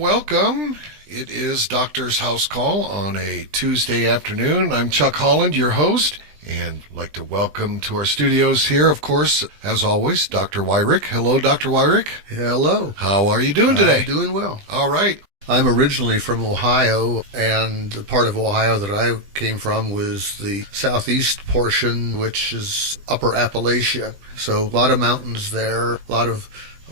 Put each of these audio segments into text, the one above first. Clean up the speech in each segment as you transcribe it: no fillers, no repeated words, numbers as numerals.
Welcome. It is Doctor's House Call on a Tuesday afternoon. I'm Chuck Holland, your host, and I'd like to welcome to our studios here, of course, as always, Dr. Weyrich. Hello, Dr. Weyrich. Hello. How are you doing today? I'm doing well. All right. I'm originally from Ohio, and the part of Ohio that I came from was the southeast portion, which is Upper Appalachia. So a lot of mountains there, a lot of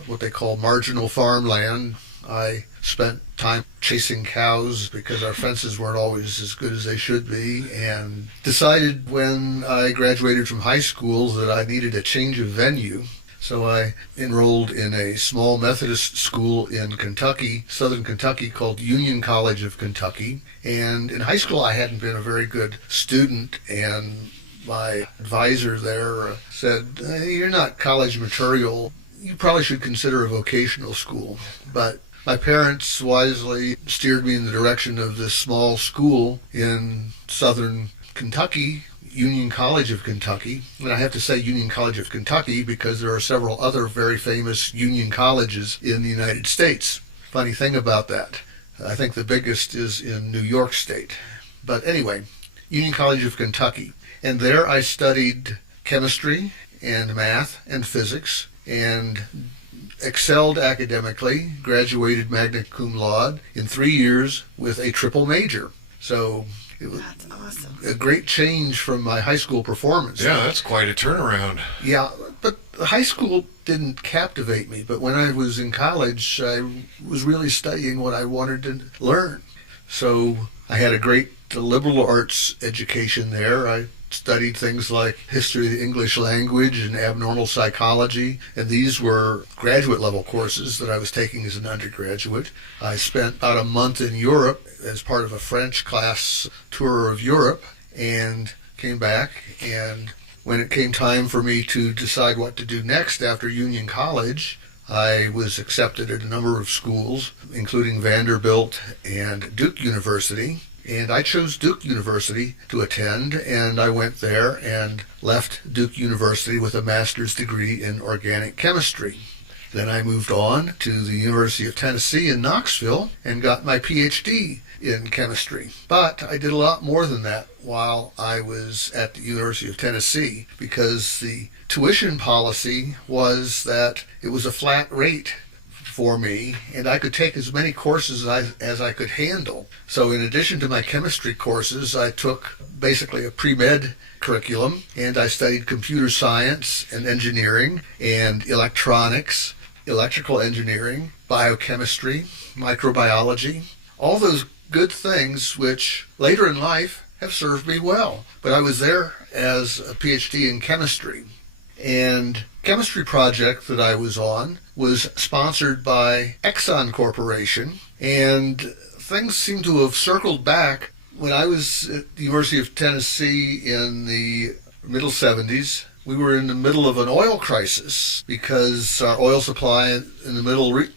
what they call marginal farmland. I spent time chasing cows because our fences weren't always as good as they should be, and decided when I graduated from high school that I needed a change of venue. So I enrolled in a small Methodist school in Kentucky, southern Kentucky, called Union College of Kentucky. And in high school I hadn't been a very good student, and my advisor there said, "You're not college material. You probably should consider a vocational school." But my parents wisely steered me in the direction of this small school in southern Kentucky, Union College of Kentucky. And I have to say Union College of Kentucky because there are several other very famous Union colleges in the United States. Funny thing about that, I think the biggest is in New York State. But anyway, Union College of Kentucky. And there I studied chemistry and math and physics and excelled academically, graduated magna cum laude in 3 years with a triple major. So it was That's awesome. a great change from my high school performance. Yeah, that's quite a turnaround. Yeah, but high school didn't captivate me. But when I was in college, I was really studying what I wanted to learn. So I had a great liberal arts education there. I studied things like history of the English language and abnormal psychology, and these were graduate level courses that I was taking as an undergraduate. I spent about a month in Europe as part of a French class tour of Europe and came back, and when it came time for me to decide what to do next after Union College, I was accepted at a number of schools, including Vanderbilt and Duke University. And I chose Duke University to attend, and I went there and left Duke University with a master's degree in organic chemistry. Then I moved on to the University of Tennessee in Knoxville and got my PhD in chemistry. But I did a lot more than that while I was at the University of Tennessee, because the tuition policy was that it was a flat rate for me, and I could take as many courses as I could handle. So in addition to my chemistry courses, I took basically a pre-med curriculum, and I studied computer science and engineering and electronics, electrical engineering, biochemistry, microbiology, all those good things which later in life have served me well. But I was there as a PhD in chemistry. And chemistry project that I was on was sponsored by Exxon Corporation, and things seem to have circled back. When I was at the University of Tennessee in the middle 70s, we were in the middle of an oil crisis because our oil supply in the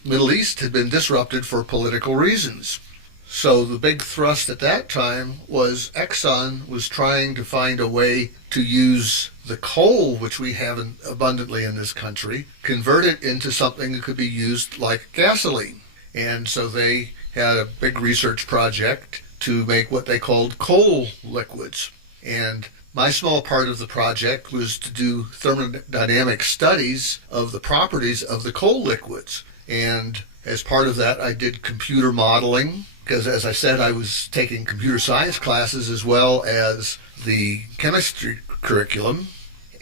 Middle East had been disrupted for political reasons. So the big thrust at that time was Exxon was trying to find a way to use the coal, which we have abundantly in this country, convert it into something that could be used like gasoline. And so they had a big research project to make what they called coal liquids. And my small part of the project was to do thermodynamic studies of the properties of the coal liquids. And as part of that, I did computer modeling, because as I said, I was taking computer science classes as well as the chemistry curriculum.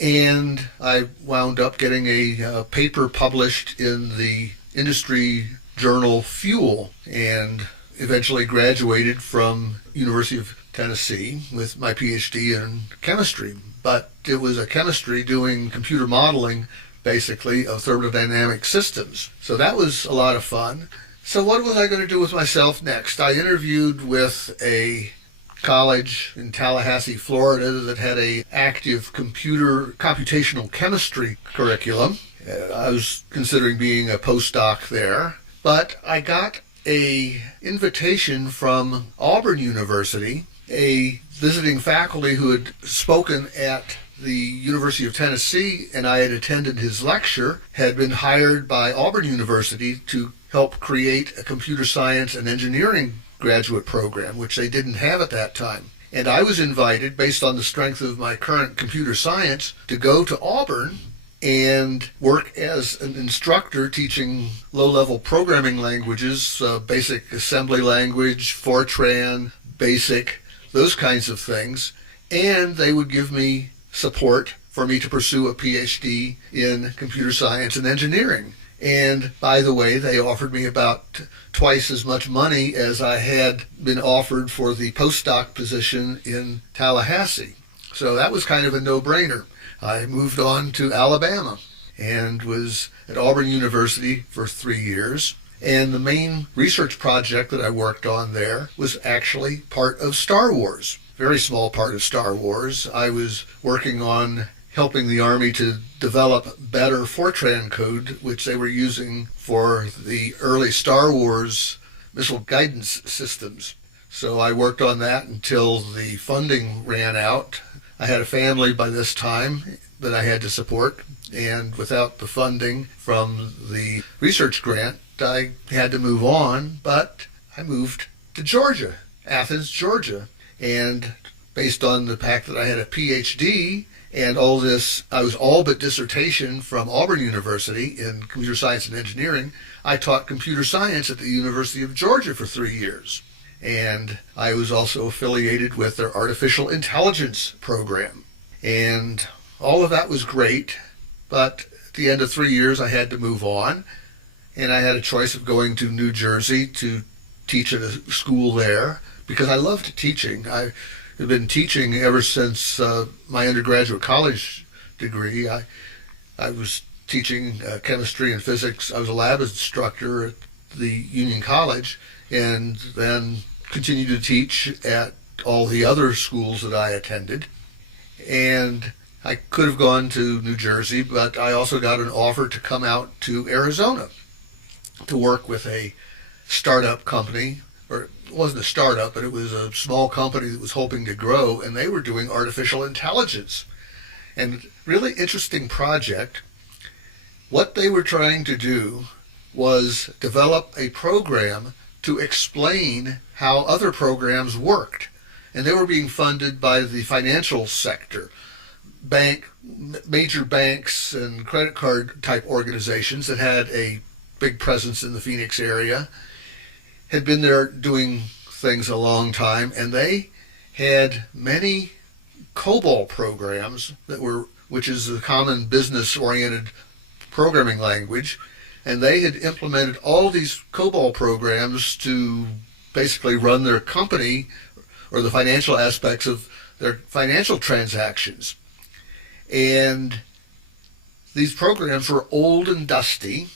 And I wound up getting a paper published in the industry journal Fuel, and eventually graduated from University of Tennessee with my PhD in chemistry. But it was a chemistry doing computer modeling, basically, of thermodynamic systems. So that was a lot of fun. So what was I going to do with myself next? I interviewed with a college in Tallahassee, Florida that had a active computational chemistry curriculum. I was considering being a postdoc there, but I got a invitation from Auburn University, a visiting faculty who had spoken at the University of Tennessee, and I had attended his lecture, had been hired by Auburn University to help create a computer science and engineering graduate program, which they didn't have at that time. And I was invited, based on the strength of my current computer science, to go to Auburn and work as an instructor teaching low-level programming languages, basic assembly language, Fortran, BASIC, those kinds of things. And they would give me support for me to pursue a PhD in computer science and engineering. And by the way, they offered me about twice as much money as I had been offered for the postdoc position in Tallahassee. So that was kind of a no-brainer. I moved on to Alabama and was at Auburn University for 3 years. And the main research project that I worked on there was actually part of Star Wars. Very small part of Star Wars. I was working on helping the Army to develop better Fortran code, which they were using for the early Star Wars missile guidance systems. So I worked on that until the funding ran out. I had a family by this time that I had to support, and without the funding from the research grant, I had to move on, but I moved to Georgia, Athens, Georgia. And based on the fact that I had a PhD and all this, I was all but dissertation from Auburn University in computer science and engineering. I taught computer science at the University of Georgia for 3 years. And I was also affiliated with their artificial intelligence program. And all of that was great, but at the end of 3 years I had to move on. And I had a choice of going to New Jersey to teach at a school there because I loved teaching. I had been teaching ever since my undergraduate college degree. I was teaching chemistry and physics. I was a lab instructor at the Union College and then continued to teach at all the other schools that I attended. And I could have gone to New Jersey, but I also got an offer to come out to Arizona to work with a startup company, or it wasn't a startup, but it was a small company that was hoping to grow, and they were doing artificial intelligence. And really interesting project. What they were trying to do was develop a program to explain how other programs worked. And they were being funded by the financial sector, major banks and credit card type organizations that had a big presence in the Phoenix area, had been there doing things a long time, and they had many COBOL programs which is a common business-oriented programming language, and they had implemented all these COBOL programs to basically run their company or the financial aspects of their financial transactions. And these programs were old and dusty.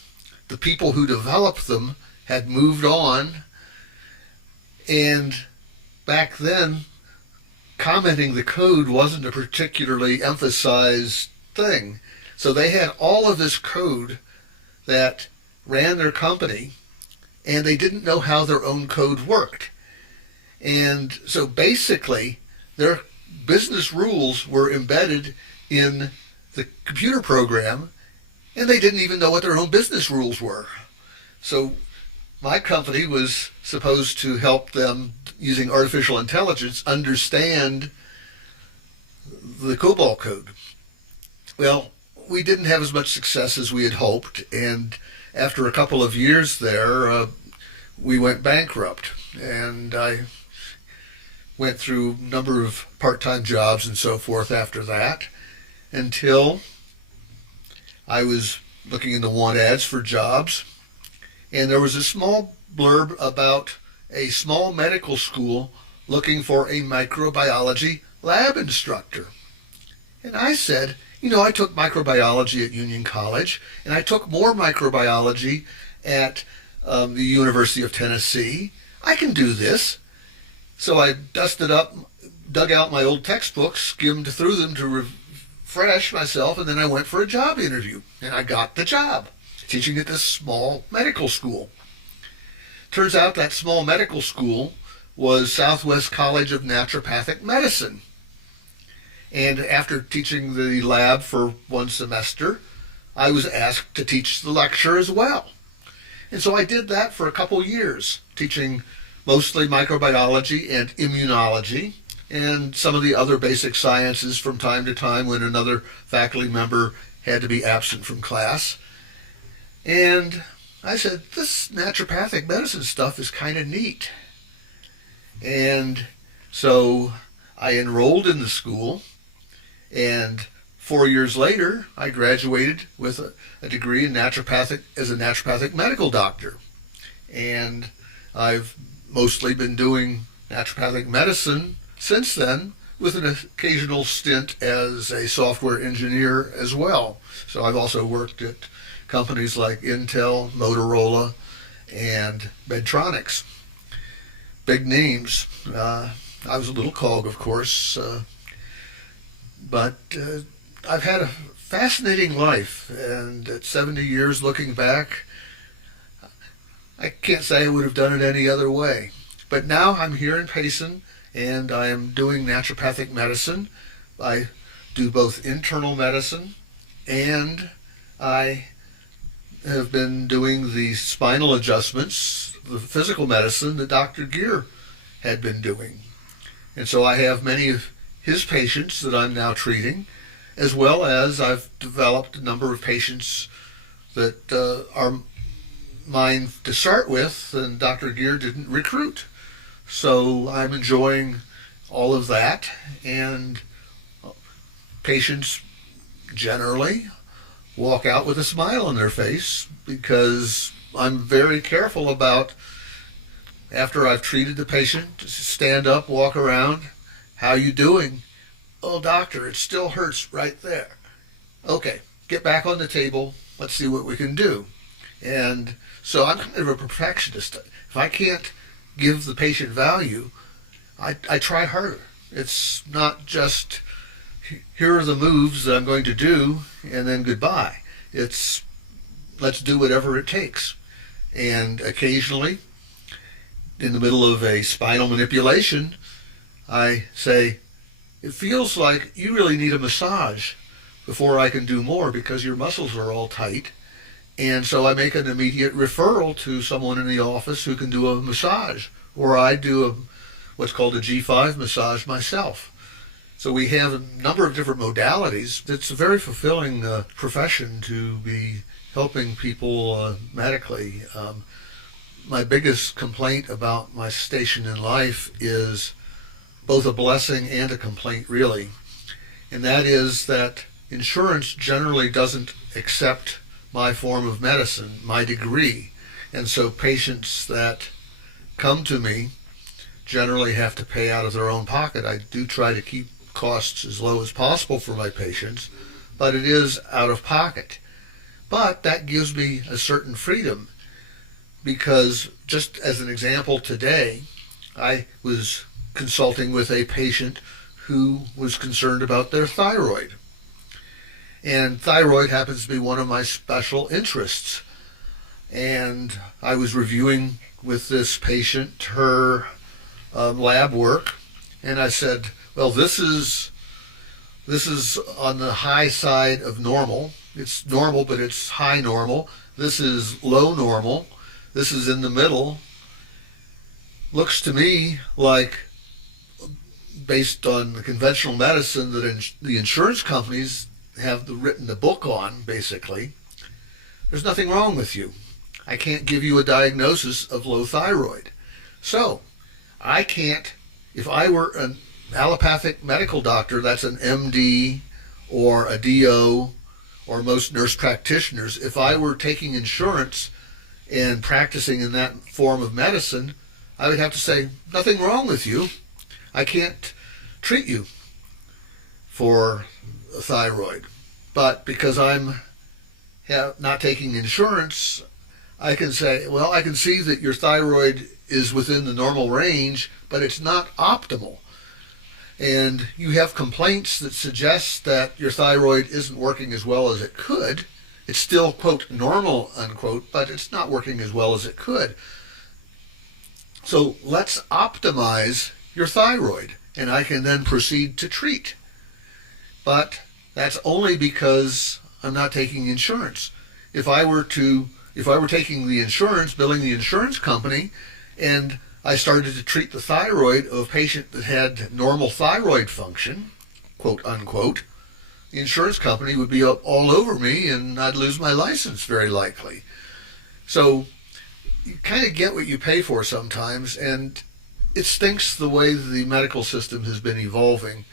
The people who developed them had moved on, and back then commenting the code wasn't a particularly emphasized thing. So they had all of this code that ran their company, and they didn't know how their own code worked. And so basically their business rules were embedded in the computer program, and they didn't even know what their own business rules were. So my company was supposed to help them, using artificial intelligence, understand the COBOL code. Well, we didn't have as much success as we had hoped, and after a couple of years there, we went bankrupt. And I went through a number of part-time jobs and so forth after that, until I was looking in the want ads for jobs, and there was a small blurb about a small medical school looking for a microbiology lab instructor. And I said, I took microbiology at Union College, and I took more microbiology at the University of Tennessee. I can do this. So I dusted up, dug out my old textbooks, skimmed through them to refresh myself, and then I went for a job interview, and I got the job, teaching at this small medical school. Turns out that small medical school was Southwest College of Naturopathic Medicine. And after teaching the lab for one semester, I was asked to teach the lecture as well. And so I did that for a couple years, teaching mostly microbiology and immunology and some of the other basic sciences from time to time when another faculty member had to be absent from class. And I said, this naturopathic medicine stuff is kind of neat. And so I enrolled in the school, and 4 years later, I graduated with a degree in naturopathic as a naturopathic medical doctor. And I've mostly been doing naturopathic medicine since then, with an occasional stint as a software engineer as well. So I've also worked at companies like Intel, Motorola, and Medtronics. Big names. I was a little cog, of course, but I've had a fascinating life, and at 70 years looking back, I can't say I would have done it any other way. But now I'm here in Payson, and I am doing naturopathic medicine. I do both internal medicine, and I have been doing the spinal adjustments, the physical medicine that Dr. Gear had been doing. And so I have many of his patients that I'm now treating, as well as I've developed a number of patients that are mine to start with, and Dr. Gear didn't recruit. So I'm enjoying all of that, and patients generally walk out with a smile on their face because I'm very careful about, after I've treated the patient, to stand up, walk around. How you doing? Oh, doctor, it still hurts right there. Okay, get back on the table. Let's see what we can do. And so I'm kind of a perfectionist. If I can't give the patient value, I try harder. It's not just, here are the moves that I'm going to do, and then goodbye. It's, let's do whatever it takes. And occasionally, in the middle of a spinal manipulation, I say, it feels like you really need a massage before I can do more because your muscles are all tight. And so I make an immediate referral to someone in the office who can do a massage, or I do what's called a G5 massage myself. So we have a number of different modalities. It's a very fulfilling profession to be helping people medically. My biggest complaint about my station in life is both a blessing and a complaint, really. And that is that insurance generally doesn't accept my form of medicine, my degree. And so patients that come to me generally have to pay out of their own pocket. I do try to keep costs as low as possible for my patients, but it is out of pocket. But that gives me a certain freedom because, just as an example today, I was consulting with a patient who was concerned about their thyroid. And thyroid happens to be one of my special interests. And I was reviewing with this patient her lab work, and I said, well, this is on the high side of normal. It's normal, but it's high normal. This is low normal. This is in the middle. Looks to me like, based on the conventional medicine that the insurance companies have written the book on, basically, there's nothing wrong with you. I can't give you a diagnosis of low thyroid. So I can't, if I were an allopathic medical doctor, that's an MD or a DO or most nurse practitioners, if I were taking insurance and practicing in that form of medicine, I would have to say, nothing wrong with you. I can't treat you for a thyroid. But because I'm not taking insurance, I can say, well, I can see that your thyroid is within the normal range, but it's not optimal. And you have complaints that suggest that your thyroid isn't working as well as it could. It's still, quote, normal, unquote, but it's not working as well as it could. So let's optimize your thyroid, and I can then proceed to treat. But that's only because I'm not taking insurance. If I were to if I were taking the insurance, billing the insurance company, and I started to treat the thyroid of a patient that had normal thyroid function, quote unquote, the insurance company would be up all over me and I'd lose my license very likely. So you kind of get what you pay for sometimes, and it stinks the way the medical system has been evolving.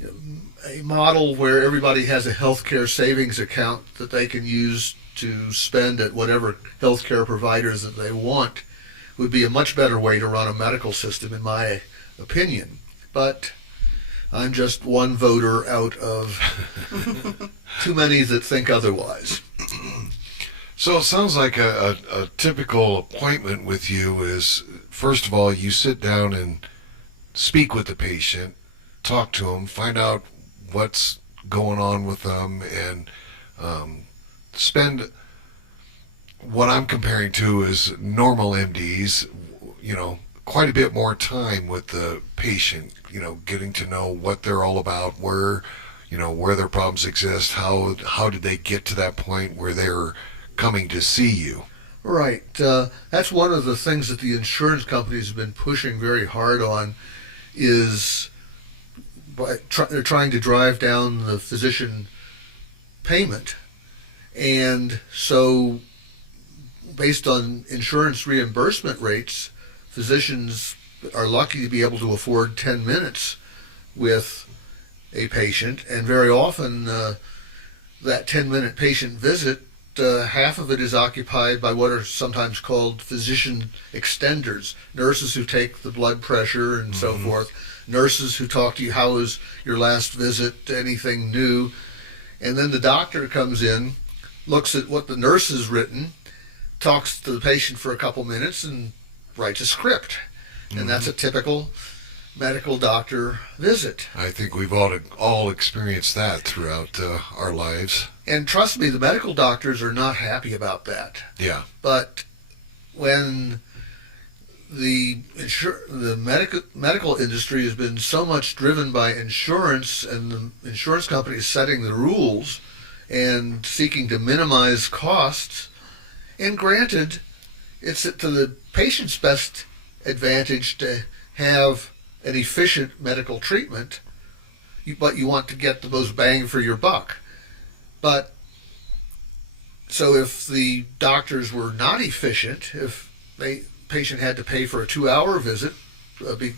A model where everybody has a healthcare savings account that they can use to spend at whatever healthcare providers that they want would be a much better way to run a medical system, in my opinion. But I'm just one voter out of too many that think otherwise. So it sounds like a typical appointment with you is, first of all, you sit down and speak with the patient, talk to them, find out what's going on with them, and spend what I'm comparing to is normal MDs, quite a bit more time with the patient, getting to know what they're all about, where their problems exist, how did they get to that point where they're coming to see you. Right. That's one of the things that the insurance companies have been pushing very hard on, is they're trying to drive down the physician payment. And so based on insurance reimbursement rates, physicians are lucky to be able to afford 10 minutes with a patient, and very often that 10-minute patient visit, half of it is occupied by what are sometimes called physician extenders, nurses who take the blood pressure and so forth, nurses who talk to you, how was your last visit, anything new, and then the doctor comes in, looks at what the nurse has written, talks to the patient for a couple minutes, and writes a script. And that's a typical medical doctor visit. I think we've all experienced that throughout our lives. And trust me, the medical doctors are not happy about that. Yeah. But when the medical industry has been so much driven by insurance, and the insurance companies setting the rules and seeking to minimize costs, and granted, it's to the patient's best advantage to have an efficient medical treatment, but you want to get the most bang for your buck. But so if the doctors were not efficient, if the patient had to pay for a 2-hour visit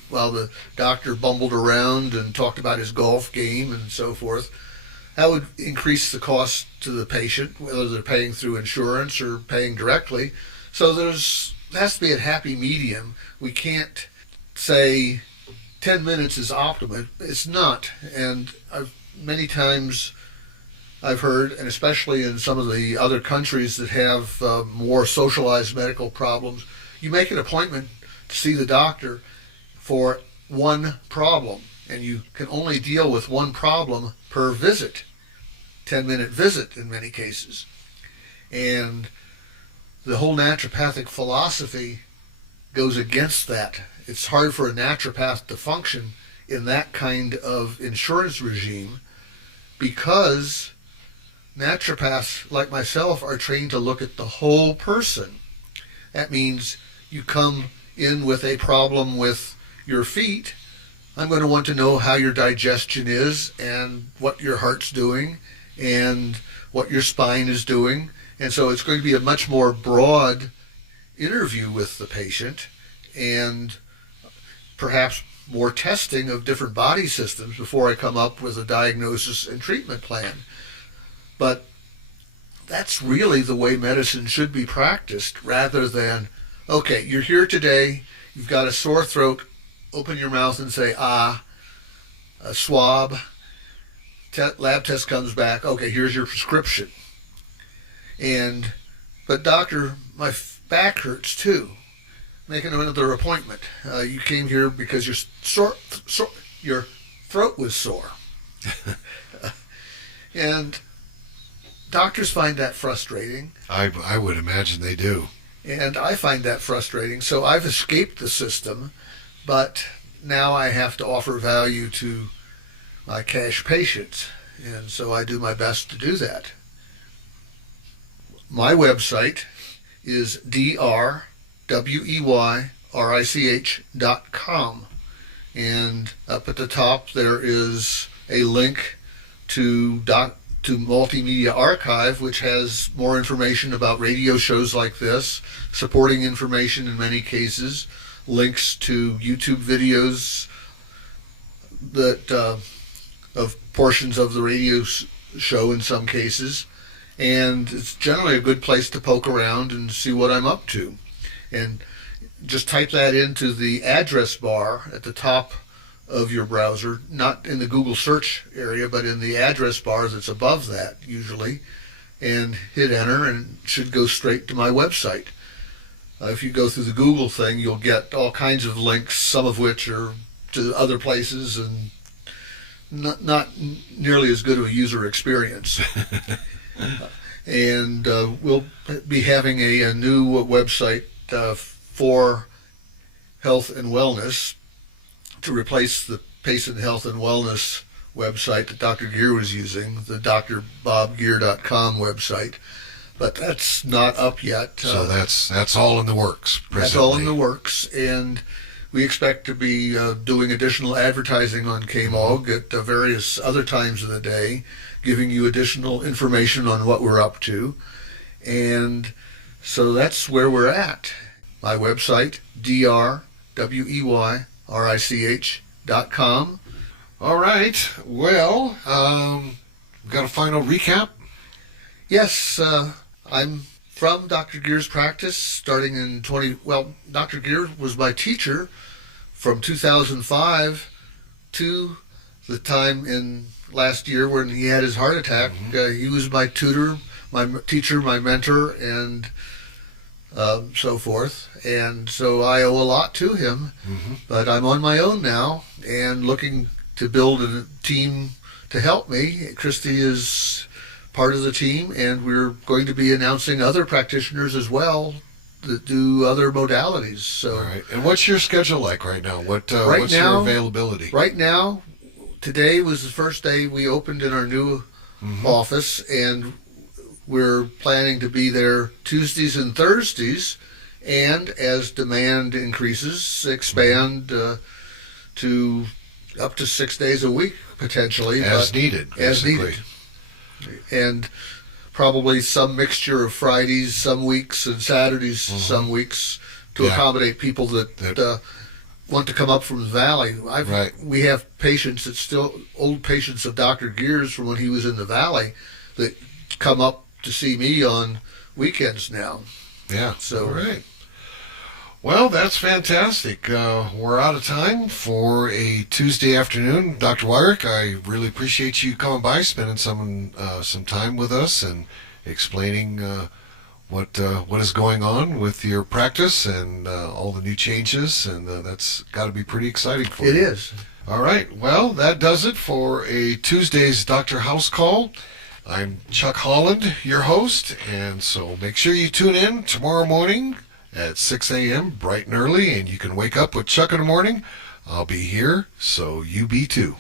while the doctor bumbled around and talked about his golf game and so forth, that would increase the cost to the patient, whether they're paying through insurance or paying directly. So there has to be a happy medium. We can't say 10 minutes is optimum. It's not. And many times I've heard, and especially in some of the other countries that have more socialized medical problems, you make an appointment to see the doctor for one problem, and you can only deal with one problem per visit, 10-minute visit in many cases. And the whole naturopathic philosophy goes against that. It's hard for a naturopath to function in that kind of insurance regime, because naturopaths like myself are trained to look at the whole person. That means you come in with a problem with your feet, I'm going to want to know how your digestion is and what your heart's doing and what your spine is doing. And so it's going to be a much more broad interview with the patient, and perhaps more testing of different body systems before I come up with a diagnosis and treatment plan. But that's really the way medicine should be practiced, rather than, okay, you're here today, you've got a sore throat, open your mouth and say, a swab, lab test comes back, okay, here's your prescription. But doctor, my back hurts too. Make another appointment. You came here because your throat was sore. And doctors find that frustrating. I would imagine they do. And I find that frustrating. So I've escaped the system, but now I have to offer value to my cash patients. And so I do my best to do that. my website is drweyrich.com. And up at the top there is a link to Multimedia Archive, which has more information about radio shows like this, supporting information in many cases, links to YouTube videos that of portions of the radio show in some cases, and it's generally a good place to poke around and see what I'm up to. And just type that into the address bar at the top of your browser, not in the Google search area, but in the address bar that's above that usually, and hit enter, and it should go straight to my website. If you go through the Google thing, you'll get all kinds of links, some of which are to other places and not nearly as good of a user experience. And we'll be having a new website for health and wellness to replace the Payson Health and Wellness website that Dr. Gear was using, the drbobgear.com website. But that's not up yet. So that's all in the works presently. That's all in the works, and we expect to be doing additional advertising on KMOG at various other times of the day, giving you additional information on what we're up to. And so that's where we're at. My website, drweyrich.com. All right. Well, we got a final recap. Yes, I'm from Dr. Gear's practice starting in Dr. Gear was my teacher from 2005 to the time in last year when he had his heart attack. He was my tutor, my teacher, my mentor, and so forth. And so I owe a lot to him. But I'm on my own now and looking to build a team to help me. Christy is part of the team, and we're going to be announcing other practitioners as well that do other modalities. So, all right. And what's your schedule like right now? What's your availability? Right now, today was the first day we opened in our new office, and we're planning to be there Tuesdays and Thursdays, and as demand increases, expand to up to 6 days a week potentially. As needed, basically. As needed. And probably some mixture of Fridays some weeks and Saturdays some weeks to accommodate people that want to come up from the valley. We have patients that still, old patients of Dr. Gear's from when he was in the valley, that come up to see me on weekends now. Yeah. So, all right. Well, that's fantastic. We're out of time for a Tuesday afternoon. Dr. Weyrich, I really appreciate you coming by, spending some time with us and explaining what is going on with your practice and all the new changes, and that's got to be pretty exciting for you. It is. All right. Well, that does it for a Tuesday's Dr. Housecall. I'm Chuck Holland, your host, and so make sure you tune in tomorrow morning at 6 a.m. bright and early, and you can wake up with Chuck in the morning. I'll be here, so you be too.